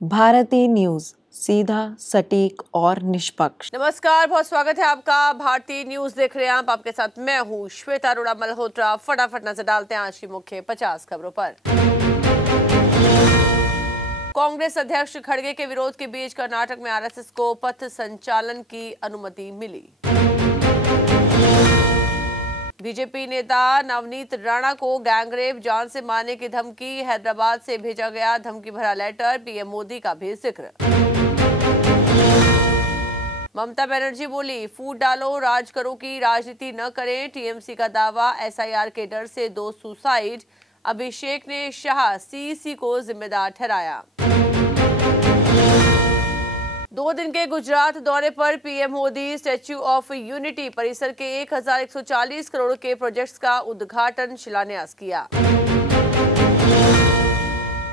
Bharti news, सीधा, सटीक और निष्पक्ष। नमस्कार, बहुत स्वागत है आपका। भारतीय न्यूज देख रहे हैं आप। आपके साथ मैं हूं श्वेता अरोड़ा मल्होत्रा। फटाफट नजर डालते हैं आज की मुख्य 50 खबरों पर। कांग्रेस अध्यक्ष खड़गे के विरोध के बीच कर्नाटक में आरएसएस को पथ संचालन की अनुमति मिली। बीजेपी नेता नवनीत राणा को गैंगरेप, जान से मारने की धमकी। हैदराबाद से भेजा गया धमकी भरा लेटर, पीएम मोदी का भी जिक्र। ममता बनर्जी बोली, फूट डालो, राज करो की राजनीति न करें। टीएमसी का दावा, एसआईआर के डर से 2 सुसाइड। अभिषेक ने शाह सीईसी को जिम्मेदार ठहराया। 2 दिन के गुजरात दौरे पर PM Modi statue of unity परिसर के 1140 करोड़ के प्रोजेक्ट्स का उद्घाटन शिलान्यास किया।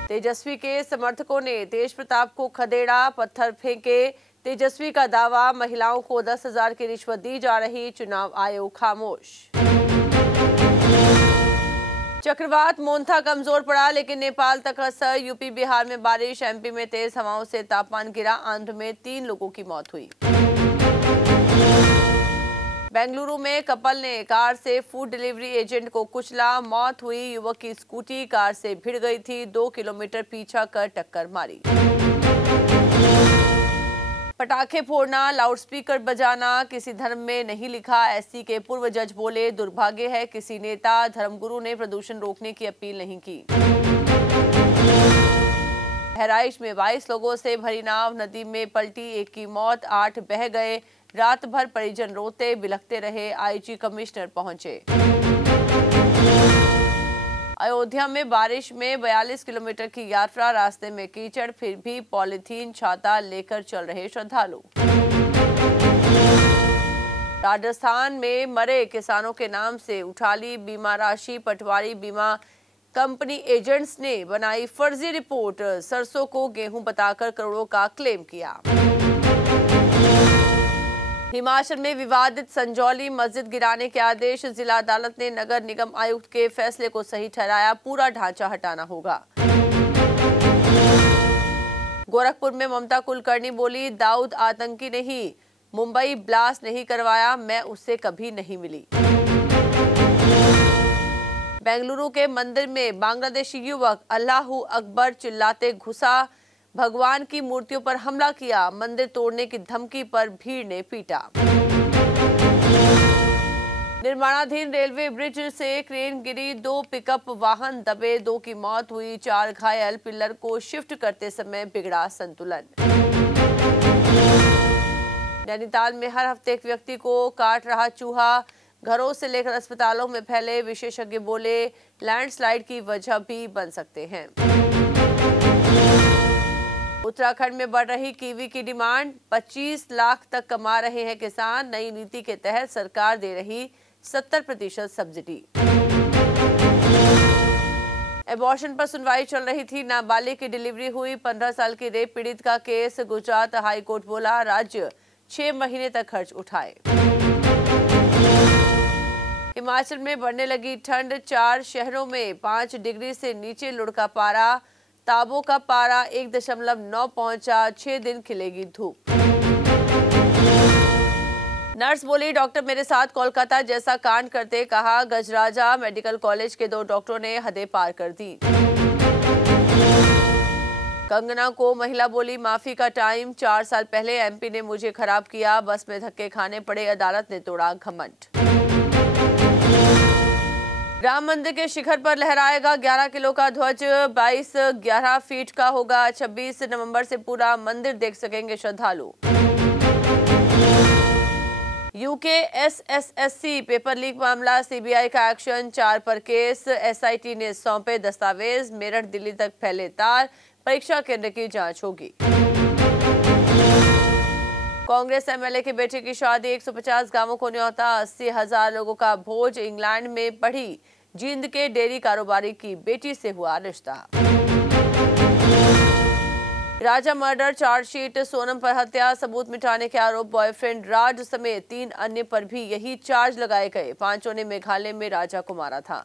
तेजस्वी के समर्थकों ने तेज प्रताप को खदेड़ा, पत्थर फेंके। तेजस्वी का दावा, महिलाओं को 10,000 की रिश्वत दी जा रही, चुनाव आयोग खामोश। चक्रवात मोन्था कमजोर पड़ा, लेकिन नेपाल तक असर। यूपी बिहार में बारिश, एमपी में तेज हवाओं से तापमान गिरा। आंध्र में 3 लोगों की मौत हुई। बेंगलुरु में कपल ने कार से फूड डिलीवरी एजेंट को कुचला, मौत हुई। युवक की स्कूटी कार से भिड़ गई थी, 2 किलोमीटर पीछा कर टक्कर मारी। पटाखे फोड़ना, लाउडस्पीकर बजाना किसी धर्म में नहीं लिखा। एससी के पूर्व जज बोले, दुर्भाग्य है किसी नेता धर्मगुरु ने प्रदूषण रोकने की अपील नहीं की। बहराइच में 22 लोगों से भरी नाव नदी में पलटी, 1 की मौत, 8 बह गए। रात भर परिजन रोते बिलखते रहे, आईजी कमिश्नर पहुंचे। अयोध्या में बारिश में 42 किलोमीटर की यात्रा, रास्ते में कीचड़, फिर भी पॉलीथीन छाता लेकर चल रहे श्रद्धालु। राजस्थान में मरे किसानों के नाम से उठा ली बीमा राशि। पटवारी बीमा कंपनी एजेंट्स ने बनाई फर्जी रिपोर्ट, सरसों को गेहूं बताकर करोड़ों का क्लेम किया। हिमाचल में विवादित संजौली मस्जिद गिराने के आदेश, जिला अदालत ने नगर निगम आयुक्त के फैसले को सही ठहराया, पूरा ढांचा हटाना होगा। गोरखपुर में ममता कुलकर्णी बोली, दाऊद आतंकी नहीं, मुंबई ब्लास्ट नहीं करवाया, मैं उससे कभी नहीं मिली। बेंगलुरु के मंदिर में बांग्लादेशी युवक अल्लाहू अकबर चिल्लाते घुसा, भगवान की मूर्तियों पर हमला किया। मंदिर तोड़ने की धमकी पर भीड़ ने पीटा। निर्माणाधीन रेलवे ब्रिज से क्रेन गिरी, 2 पिकअप वाहन दबे, 2 की मौत हुई, 4 घायल। पिलर को शिफ्ट करते समय बिगड़ा संतुलन। नैनीताल में हर हफ्ते एक व्यक्ति को काट रहा चूहा, घरों से लेकर अस्पतालों में फैले। विशेषज्ञ बोले, लैंडस्लाइड की वजह भी बन सकते हैं। उत्तराखंड में बढ़ रही कीवी की डिमांड, 25 लाख तक कमा रहे हैं किसान। नई नीति के तहत सरकार दे रही 70% सब्सिडी। एबॉर्शन पर सुनवाई चल रही थी, नाबालिग की डिलीवरी हुई। 15 साल की रेप पीड़ित का केस, गुजरात हाई कोर्ट बोला, राज्य 6 महीने तक खर्च उठाए। हिमाचल में बढ़ने लगी ठंड, 4 शहरों में 5 डिग्री से नीचे लुढ़का पारा। ताबो का पारा 1.9 पहुंचा, 6 दिन खिलेगी धूप। नर्स बोली, डॉक्टर मेरे साथ कोलकाता जैसा कांड करते, कहा। गजराजा मेडिकल कॉलेज के 2 डॉक्टरों ने हदें पार कर दी। कंगना को महिला बोली, माफी का टाइम, 4 साल पहले एमपी ने मुझे खराब किया, बस में धक्के खाने पड़े, अदालत ने तोड़ा घमंड। राम मंदिर के शिखर पर लहराएगा 11 किलो का ध्वज, 22-11 फीट का होगा। 26 नवंबर से पूरा मंदिर देख सकेंगे श्रद्धालु। यूके एसएसएससी पेपर लीक मामला, सीबीआई का एक्शन, 4 पर केस। एसआईटी ने सौंपे दस्तावेज, मेरठ दिल्ली तक फैले तार, परीक्षा केंद्र की जांच होगी। कांग्रेस एमएलए के बेटे की शादी, 150 गांवों को न्योता, 80,000 लोगों का भोज। इंग्लैंड में बढ़ी जींद के डेयरी कारोबारी की बेटी से हुआ रिश्ता। राजा मर्डर चार्जशीट, सोनम पर हत्या सबूत मिटाने के आरोप, बॉयफ्रेंड राज समेत 3 अन्य पर भी यही चार्ज लगाए गए। 5 ने मेघालय में राजा को मारा था।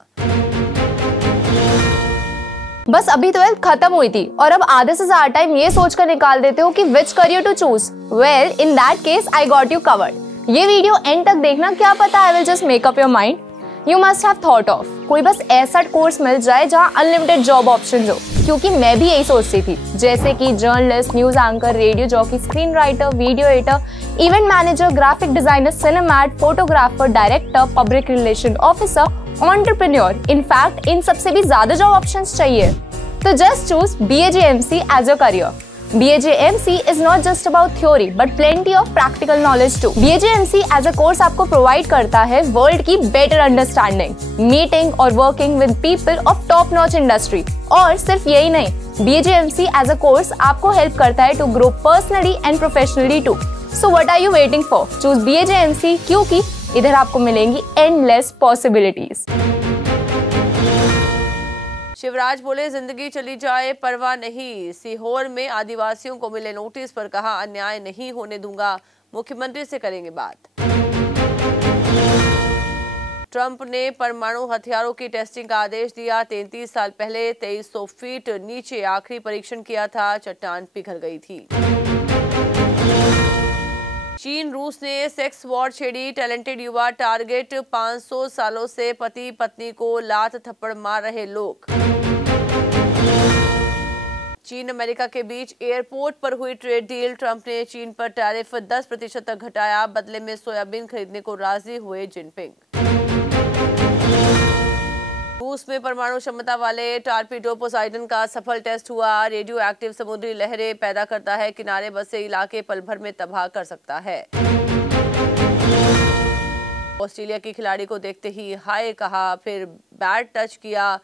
बस अभी 12th खत्म हुई थी और अब आधे से ज्यादा टाइम ये सोचकर निकाल देते हो कि which career to choose. Well, in that case I got you covered. ये वीडियो एंड तक देखना, क्या पता I will just make up your mind. You must have thought of कोई बस ऐसा कोर्स मिल जाए जहाँ अनलिमिटेड जॉब ऑप्शन हो, क्योंकि मैं भी यही सोचती थी, जैसे कि journalist, news anchor, radio jockey, screen writer, video editor, event manager, graphic designer, cinemat, photographer, director, public relation officer, entrepreneur. In fact इन सबसे भी ज्यादा जॉब ऑप्शंस चाहिए। तो just choose BAJMC as your career. BAJMC is not just about theory but plenty of practical knowledge too. BAJMC as a course आपको provide करता है world की better understanding, meeting और working with people of top notch industry। और सिर्फ यही नहीं, BAJMC as a course आपको help करता है to grow personally and professionally too. So what are you waiting for? Choose BAJMC क्योंकि इधर आपको मिलेंगी endless possibilities। शिवराज बोले, जिंदगी चली जाए परवाह नहीं। सीहोर में आदिवासियों को मिले नोटिस पर कहा, अन्याय नहीं होने दूंगा, मुख्यमंत्री से करेंगे बात। ट्रंप ने परमाणु हथियारों की टेस्टिंग का आदेश दिया। 33 साल पहले 2300 फीट नीचे आखिरी परीक्षण किया था, चट्टान पिघल गई थी। चीन रूस ने सेक्स वॉर छेड़ी, टैलेंटेड युवा टारगेट, 500 सालों से पति पत्नी को लात थप्पड़ मार रहे लोग। चीन अमेरिका के बीच एयरपोर्ट पर हुई ट्रेड डील, ट्रंप ने चीन पर टैरिफ 10% तक घटाया, बदले में सोयाबीन खरीदने को राजी हुए जिनपिंग। रूस में परमाणु क्षमता वाले टारपीडो पोसाइडन का सफल टेस्ट हुआ। रेडियो एक्टिव समुद्री लहरें पैदा करता है, किनारे बसे इलाके पल भर में तबाह कर सकता है। ऑस्ट्रेलिया की खिलाड़ी को देखते ही हाय कहा, फिर बैट टच किया,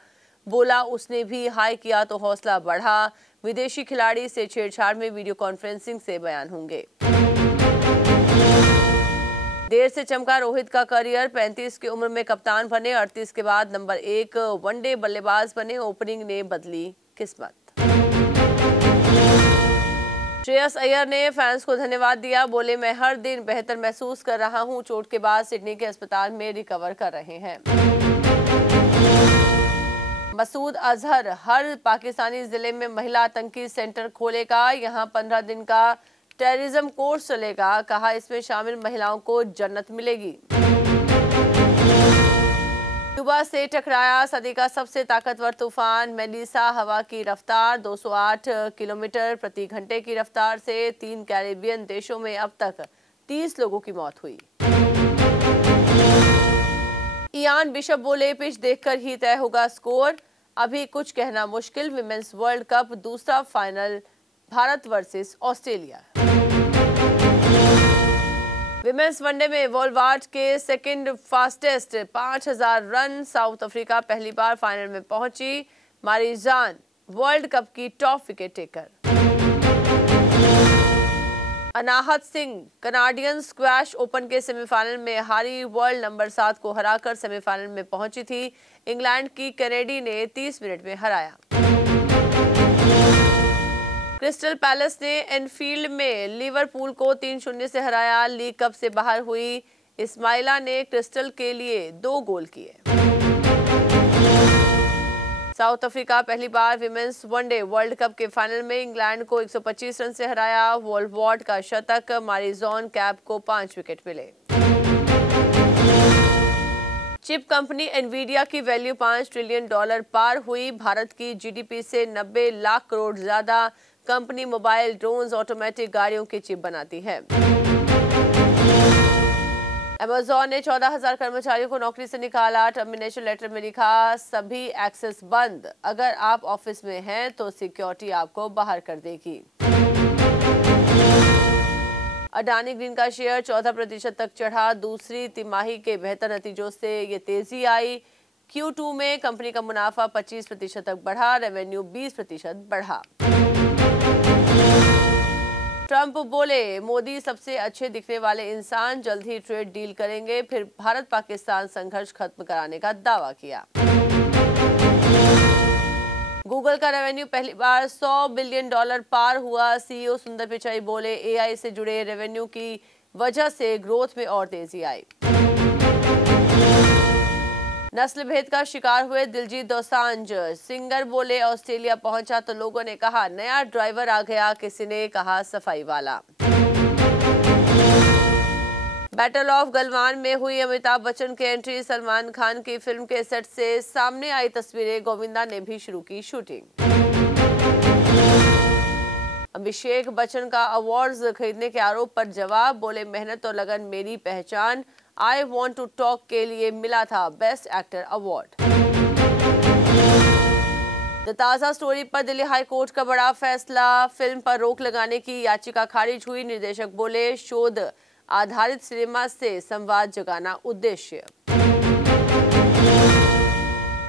बोला उसने भी हाय किया तो हौसला बढ़ा। विदेशी खिलाड़ी से छेड़छाड़ में वीडियो कॉन्फ्रेंसिंग से बयान होंगे। देर से चमका रोहित का करियर, 35 की उम्र में कप्तान बने, 38 के बाद नंबर 1 वनडे बल्लेबाज बने, ओपनिंग ने बदली किस्मत। श्रेयस अय्यर ने फैंस को धन्यवाद दिया, बोले मैं हर दिन बेहतर महसूस कर रहा हूं, चोट के बाद सिडनी के अस्पताल में रिकवर कर रहे हैं। मसूद अजहर हर पाकिस्तानी जिले में महिला आतंकी सेंटर खोलेगा, यहां 15 दिन का टेररिज्म कोर्स चलेगा, कहा इसमें शामिल महिलाओं को जन्नत मिलेगी। क्यूबा से टकराया सदी का सबसे ताकतवर तूफान मेलिसा, हवा की रफ्तार 208 किलोमीटर प्रति घंटे की रफ्तार से 3 कैरेबियन देशों में अब तक 30 लोगों की मौत हुई। इयान बिशप बोले, पिच देखकर ही तय होगा स्कोर, अभी कुछ कहना मुश्किल। विमेंस वर्ल्ड कप दूसरा final Bharat versus Australia. Women's one day में वॉलवार्ट के second fastest 5000 run, South Africa पहली बार फाइनल में पहुंची। मारिजान वर्ल्ड कप की top wicket taker. Anahat Singh Canadian squash open के सेमीफाइनल में हारी, वर्ल्ड नंबर 7 को हराकर सेमीफाइनल में पहुंची थी। इंग्लैंड की कैनेडी ने 30 मिनट में हराया। क्रिस्टल पैलेस ने एनफील्ड में लिवरपूल को 3-0 से हराया। लीग कप से बाहर हुई इस्माइला ने क्रिस्टल के लिए 2 गोल किए। साउथ अफ्रीका पहली बार विमेंस वनडे वर्ल्ड कप के फाइनल में इंग्लैंड को 125 रन से हराया। वॉलवार्ट का शतक, मारिजॉन कैप को 5 विकेट मिले। चिप कंपनी एनवीडिया की वैल्यू $5 ट्रिलियन पार हुई। भारत की जीडीपी से 90 लाख करोड़ ज्यादा। कंपनी मोबाइल, ड्रोन्स, ऑटोमेटिक गाड़ियों की चिप बनाती है। अमेज़न ने 14,000 कर्मचारियों को नौकरी से निकाला। टर्मिनेशन लेटर में लिखा, सभी एक्सेस बंद, अगर आप ऑफिस में हैं तो सिक्योरिटी आपको बाहर कर देगी। अडानी ग्रीन का शेयर 14% तक चढ़ा। दूसरी तिमाही के बेहतर नतीजों से ये तेजी आई। Q2 में कंपनी का मुनाफा 25% तक बढ़ा, रेवेन्यू 20% बढ़ा। ट्रंप बोले, मोदी सबसे अच्छे दिखने वाले इंसान, जल्द ही ट्रेड डील करेंगे। फिर भारत पाकिस्तान संघर्ष खत्म कराने का दावा किया। गूगल का रेवेन्यू पहली बार $100 बिलियन पार हुआ। सीईओ सुंदर पिचाई बोले, एआई से जुड़े रेवेन्यू की वजह से ग्रोथ में और तेजी आई। नस्ल भेद का शिकार हुए दिलजीत दोसांझ। सिंगर बोले ऑस्ट्रेलिया पहुंचा तो लोगों ने कहा नया ड्राइवर आ गया, किसी ने कहा सफाई वाला। बैटल ऑफ गलवान में हुई अमिताभ बच्चन की एंट्री। सलमान खान की फिल्म के सेट से सामने आई तस्वीरें। गोविंदा ने भी शुरू की शूटिंग। अभिषेक बच्चन का अवार्ड्स खरीदने के आरोप पर जवाब। बोले मेहनत और लगन मेरी पहचान, आई वॉन्ट टू टॉक के लिए मिला था बेस्ट एक्टर अवार्ड। द ताजा स्टोरी पर दिल्ली हाई कोर्ट का बड़ा फैसला। फिल्म पर रोक लगाने की याचिका खारिज हुई। निर्देशक बोले शोध आधारित सिनेमा से संवाद जगाना उद्देश्य।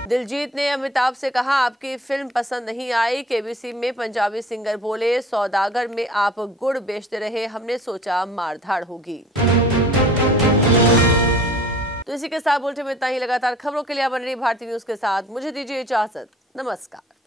दिलजीत ने अमिताभ से कहा आपकी फिल्म पसंद नहीं आई। केबीसी में पंजाबी सिंगर बोले सौदागर में आप गुड़ बेचते रहे, हमने सोचा मारधाड़ होगी। तो इसी के साथ बुलेटिन में इतना ही। लगातार खबरों के लिए बन रही भारतीय न्यूज के साथ मुझे दीजिए इजाजत। नमस्कार।